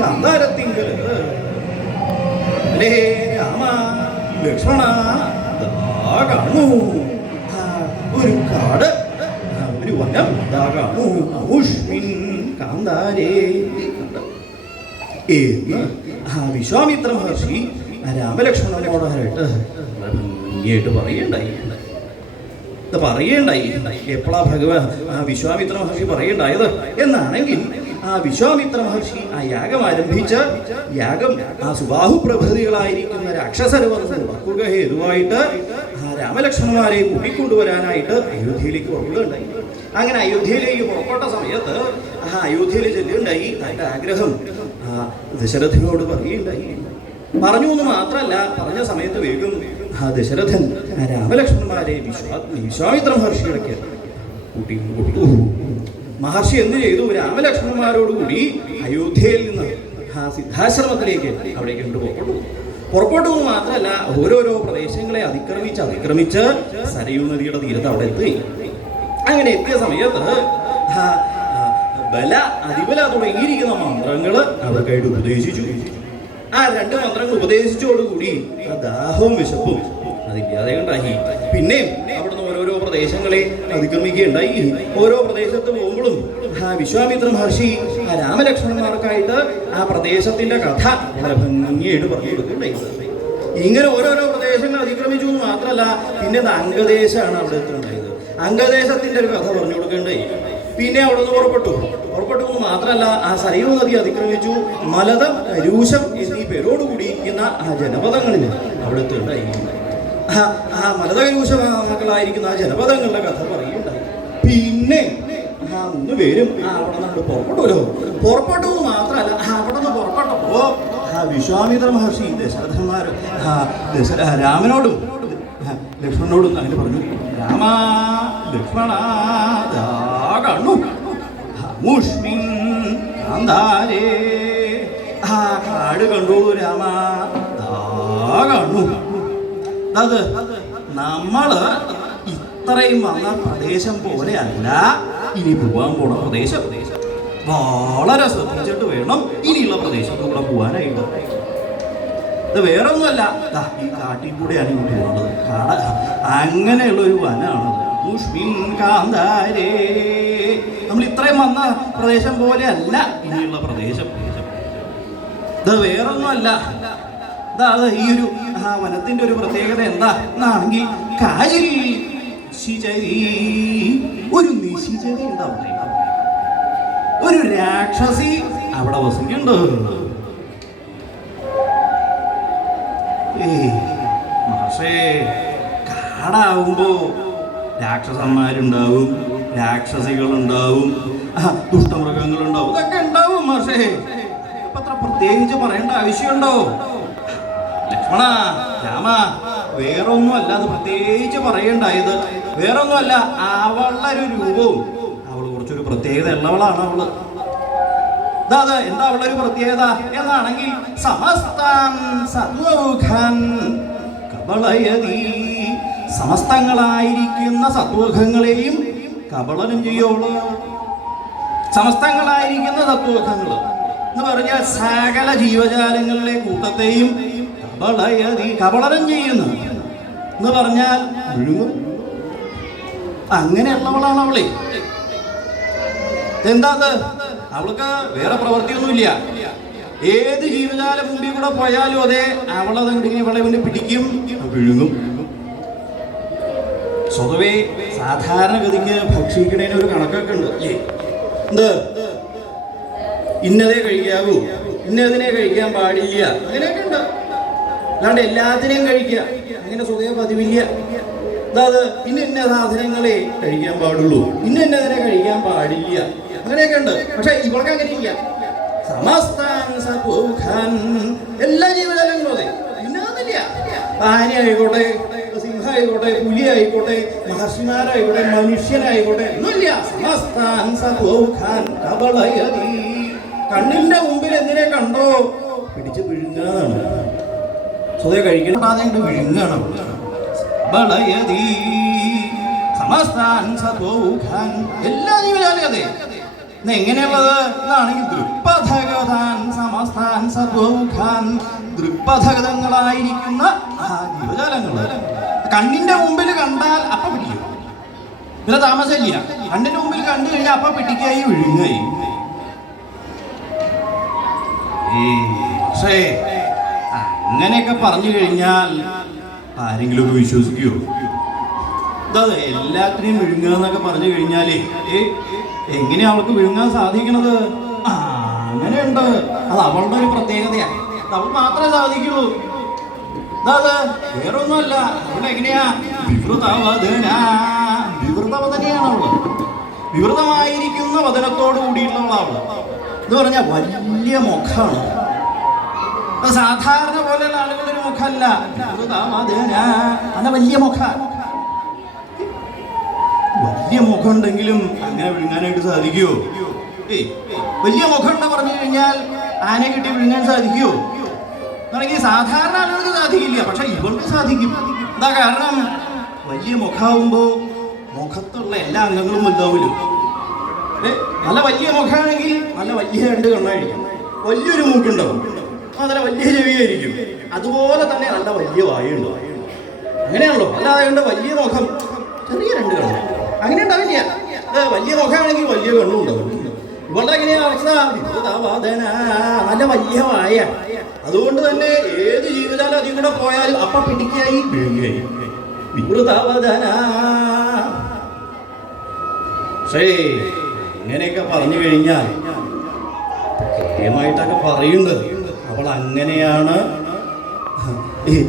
കാന്താരത്തിങ്കൽ രാമ ലക്ഷ്മണ കാണൂ ഒരു കാട് ഒരു വനം കാണൂ ഊഷ്മിൻ കാന്താരേ എന്ന് വിശ്വാമിത്ര മഹർഷി രാമലക്ഷ്മണനോടായിട്ട് ഭംഗിയായിട്ട് പറയണ്ടായി എപ്പോഴാ ഭഗവാൻ വിശ്വാമിത്ര മഹർഷി പറയണ്ടായത് എന്നാണെങ്കിൽ വിശ്വാമിത്ര മഹർഷി യാഗം ആരംഭിച്ച യാഗം സുബാഹുപ്രഭൃതികളായിരിക്കുന്ന രാക്ഷസരെ വക്കുക ഹേതുവായിട്ട് രാമലക്ഷ്മണന്മാരെ കൂട്ടിക്കൊണ്ടുവരാനായിട്ട് അയോധ്യയിലേക്ക് പുറപ്പെടുകയുണ്ടായി. അങ്ങനെ അയോധ്യയിലേക്ക് പുറപ്പെട്ട സമയത്ത് അയോധ്യയിൽ ചെല്ലുകയുണ്ടായി. തന്റെ ആഗ്രഹം ദശരഥനോട് പറയുകയുണ്ടായി. പറഞ്ഞു എന്ന് മാത്രമല്ല, പറഞ്ഞ സമയത്ത് വേഗം ദശരഥൻ രാമലക്ഷ്മണന്മാരെ വിശ്വാമിത്ര മഹർഷിയിടയ്ക്ക് കൂട്ടി മഹർഷി എന്ത് ചെയ്തു? രാമലക്ഷ്മണന്മാരോടുകൂടി അയോധ്യയിൽ നിന്ന് സിദ്ധാശ്രമത്തിലേക്ക് അവിടേക്ക് പുറപ്പെട്ടു എന്ന് മാത്രമല്ല, ഓരോരോ പ്രദേശങ്ങളെ അതിക്രമിച്ച് സരയൂ നദിയുടെ തീരത്ത് അവിടെ എത്തി. അങ്ങനെ എത്തിയ സമയത്ത് അതിബല തുടങ്ങിയിരിക്കുന്ന മന്ത്രങ്ങൾ അവർക്കായിട്ട് ഉപദേശിച്ചു. ആ 2 മന്ത്രങ്ങൾ ഉപദേശിച്ചോടുകൂടി ദാഹവും വിശപ്പും അതില്ലാതെ ഉണ്ടായി. പിന്നെയും അവിടുന്ന് ഓരോരോ പ്രദേശങ്ങളെ അതിക്രമിക്കുകയുണ്ടായി. ഓരോ പ്രദേശത്ത് പോകുമ്പോഴും വിശ്വാമിത്ര മഹർഷി രാമലക്ഷ്മണന്മാർക്കായിട്ട് ആ പ്രദേശത്തിന്റെ കഥ വളരെ ഭംഗിയായിട്ട് പറഞ്ഞു കൊടുക്കുകയുണ്ടായി. ഇങ്ങനെ ഓരോരോ പ്രദേശങ്ങൾ അതിക്രമിച്ചു എന്ന് മാത്രമല്ല, പിന്നെ അംഗദേശമാണ് അവിടെ എത്തുണ്ടായത്. അംഗദേശത്തിന്റെ ഒരു കഥ പറഞ്ഞു കൊടുക്കുകയുണ്ടായി. പിന്നെ അവിടെ നിന്ന് പുറപ്പെട്ടു എന്ന് മാത്രമല്ല, സരയൂ നദി അതിക്രമിച്ചു. മലതം, രൂഷം എന്നീ പേരോടുകൂടിയിരിക്കുന്ന ജനപദങ്ങളിൽ അവിടെ എത്തുണ്ടായി. മലതകരൂഷ മക്കളായിരിക്കുന്ന ജനപദങ്ങളുടെ കഥ പറയുകയുണ്ടായി. പിന്നെ 3 പേരും അവിടെ നിന്ന് പുറപ്പെട്ടു എന്ന് മാത്രമല്ല, അവിടെ നിന്ന് പുറപ്പെട്ടപ്പോ വിശ്വാമിത്ര മഹർഷി രാമനോടും ലക്ഷ്മണനോടും അങ്ങനെ പറഞ്ഞു, രാമ ലക്ഷ്മണ കാണു ഊഷ്മിൻ കാന്താരേ, കാട് കണ്ടു രാമ കാണു. അത് നമ്മള് ഇത്രയും വന്ന പ്രദേശം പോലെയല്ല ഇനി പോകാൻ പോണ പ്രദേശം. വളരെ ശ്രദ്ധിച്ചിട്ട് വേണം ഇനിയുള്ള പ്രദേശത്തൂടെ പോകാനായിട്ട്. ഇത് വേറൊന്നുമല്ല, ഈ കാട്ടിൽ കൂടെയാണ് ഇങ്ങോട്ട് പോകുന്നത്. അങ്ങനെയുള്ള ഒരു വനാണത്. ഊഷ്മിൻ കാന്താരേ, നമ്മൾ ഇത്രയും വന്ന പ്രദേശം പോലെയല്ല ഇനിയുള്ള പ്രദേശം. ഇത് വേറൊന്നുമല്ല, ഈ ഒരു വനത്തിന്റെ ഒരു പ്രത്യേകത എന്താ എന്നാണെങ്കിൽ, കായൽ ഒരു നിശിചരി ഉണ്ടാവും. ഒരു രാക്ഷസി അവിടെ വസിക്കുന്നുണ്ട്. പക്ഷേ കാടാവുമ്പോ രാക്ഷസന്മാരുണ്ടാവും, രാക്ഷസികളുണ്ടാവും, ദുഷ്ടമൃഗങ്ങളുണ്ടാവും, ഇതൊക്കെ ഉണ്ടാവും. പക്ഷേ ഇപ്പൊ അത്ര പ്രത്യേകിച്ച് പറയേണ്ട ആവശ്യമുണ്ടോ? ലക്ഷ്മണ രാമ, വേറൊന്നുമല്ല അത് പ്രത്യേകിച്ച് പറയണ്ടായത്. വേറൊന്നുമല്ല, അവളുടെ ഒരു രൂപവും അവള് കുറച്ചൊരു പ്രത്യേകത ഉള്ളവളാണ്. അവള് എന്താ അവളുടെ ഒരു പ്രത്യേകത എന്നാണെങ്കിൽ, സമസ്താൻ സത്വഖാൻ കബളയതി, സമസ്തങ്ങളായിരിക്കുന്ന സത്വഖങ്ങളെയും കബളനം ചെയ്യോളൂ. സമസ്തങ്ങളായിരിക്കുന്ന സത്വഖങ്ങൾ എന്ന് പറഞ്ഞാൽ സകല ജീവജാലങ്ങളിലെ കൂട്ടത്തെയും കബളനം ചെയ്യുന്നു എന്ന് പറഞ്ഞാൽ വിഴുങ്ങും. അങ്ങനെയുള്ളവളാണ് അവളെ. എന്താ അവൾക്ക് വേറെ പ്രവൃത്തിയൊന്നുമില്ല. ഏത് ജീവജാല മുമ്പിൽ കൂടെ പോയാലും അതെ, അവളതെങ്ങനെ ഇവളെ വേണ്ടി പിടിക്കും, വിഴുങ്ങും. സ്വതവേ സാധാരണഗതിക്ക് ഭക്ഷിക്കണേന് ഒരു കണക്കൊക്കെ ഉണ്ട് അല്ലേ? ഇന്നതേ കഴിക്കാവൂ, ഇന്നതിനെ കഴിക്കാൻ പാടില്ല, അങ്ങനെയൊക്കെ ഉണ്ട്. അല്ലാണ്ട് എല്ലാത്തിനെയും കഴിക്കുക അങ്ങനെ സ്വതവേ പതിവില്ല. ഇന്ന സാധനങ്ങളെ കഴിക്കാൻ പാടുള്ളൂ, ഇന്നതിനെ കഴിക്കാൻ പാടില്ല, അങ്ങനെയൊക്കെ ഉണ്ട്. പക്ഷെ ഇവൾക്ക് അങ്ങനെയില്ല. സമസ്താൻ സത്വഖാൻ, എല്ലാ ജീവജാലങ്ങളും അതെ, ഇന്നതൊന്നുമില്ല. ആന ആയിക്കോട്ടെ, സിംഹമായിക്കോട്ടെ, പുലി ആയിക്കോട്ടെ, മഹർഷിമാരായിക്കോട്ടെ, മനുഷ്യനായിക്കോട്ടെ, ഒന്നുമില്ല. സമസ്താൻ സത്വഖാൻ കബളയതി, കണ്ണിന്റെ മുമ്പിൽ എന്തിനെ കണ്ടോ പിടിച്ച് വിഴുങ്ങാനാണ്. സ്വതവേ കഴിക്കണം വിഴുങ്ങാണ്. സമസ്താൻ സത്വഖാൻ, എല്ലാ ജീവജാലം അതെ. എങ്ങനെയുള്ളത് എന്നാണെങ്കിൽ ദൃക്പഥഗതാൻ സമസ്താൻ സർവമുഖാൻ ദൃക്പഥഗതങ്ങളായിരിക്കുന്ന ആ ജീവജാലങ്ങൾ കണ്ണിന്റെ മുമ്പിൽ കണ്ടാൽ അപ്പ പിടിക്കും. പിന്നെ താമസമില്ല, കണ്ണിന്റെ മുമ്പിൽ കണ്ടു കഴിഞ്ഞാൽ അപ്പ പിടിക്കായി വിഴുങ്ങായി. പക്ഷേ അങ്ങനെയൊക്കെ പറഞ്ഞു കഴിഞ്ഞാൽ ആരെങ്കിലും ഒക്കെ വിശ്വസിക്കുമോ? അതെ, എല്ലാത്തിനെയും വിഴുങ്ങുക എന്നൊക്കെ പറഞ്ഞു കഴിഞ്ഞാലേ എങ്ങനെയാ അവൾക്ക് വിഴുങ്ങാൻ സാധിക്കണത്? അങ്ങനെയുണ്ട്, അത് അവളുടെ ഒരു പ്രത്യേകതയാണ്. അവൾ മാത്രമേ സാധിക്കുള്ളൂ. അത് വേറെ ഒന്നുമല്ല. അവൾ എങ്ങനെയാ? വിവൃതവദനയാണ് അവള്. വിവൃതമായിരിക്കുന്ന വദനത്തോട് കൂടിയിട്ടുള്ള അവള് എന്ന് പറഞ്ഞാൽ വലിയ മുഖമാണ്. സാധാരണ പോലെയുള്ള ആളുകളുടെ ഒരു മുഖമല്ല, നല്ല വലിയ മുഖ. വലിയ മുഖം ഉണ്ടെങ്കിലും അങ്ങനെ വിഴുങ്ങാനായിട്ട് സാധിക്കുമോ? വലിയ മുഖം ഉണ്ടെന്ന് പറഞ്ഞു കഴിഞ്ഞാൽ ആനയെ കിട്ടി വിഴുങ്ങാൻ സാധിക്കുമോ? എന്നാണെങ്കിൽ സാധാരണ ആളുകൾക്ക് സാധിക്കില്ല, പക്ഷെ ഇവൾക്ക് സാധിക്കും. എന്താ കാരണം? വലിയ മുഖമാവുമ്പോ മുഖത്തുള്ള എല്ലാ അംഗങ്ങളും വലുതാവില്ല. നല്ല വലിയ മുഖമാണെങ്കിൽ നല്ല വലിയ രണ്ട് കണ്ണായിരിക്കും, വലിയൊരു മൂക്കുണ്ടാവും, നല്ല വലിയ ചെവിയായിരിക്കും, അതുപോലെ തന്നെ നല്ല വലിയ വായുണ്ടാവും. അങ്ങനെയാണല്ലോ. അല്ലാതെ വലിയ മുഖം ചെറിയ രണ്ട് കണ്ണ് അങ്ങനെ ഉണ്ടാവില്ല. വലിയ മുഖമാണെങ്കിൽ വലിയ കണ്ണും ഉണ്ടാവും. ഇവളുടെ എങ്ങനെയാ അവസ്ഥ? നല്ല വലിയ വായ. അതുകൊണ്ട് തന്നെ ഏത് ജീവജാലം അതിൽ കൂടെ പോയാലും അപ്പ പിടിക്കായി വീഴുകയായി. പക്ഷേ ഇങ്ങനെയൊക്കെ പറഞ്ഞു കഴിഞ്ഞാൽ കൃത്യമായിട്ടൊക്കെ പറയുന്നുണ്ട് അവൾ അങ്ങനെയാണ്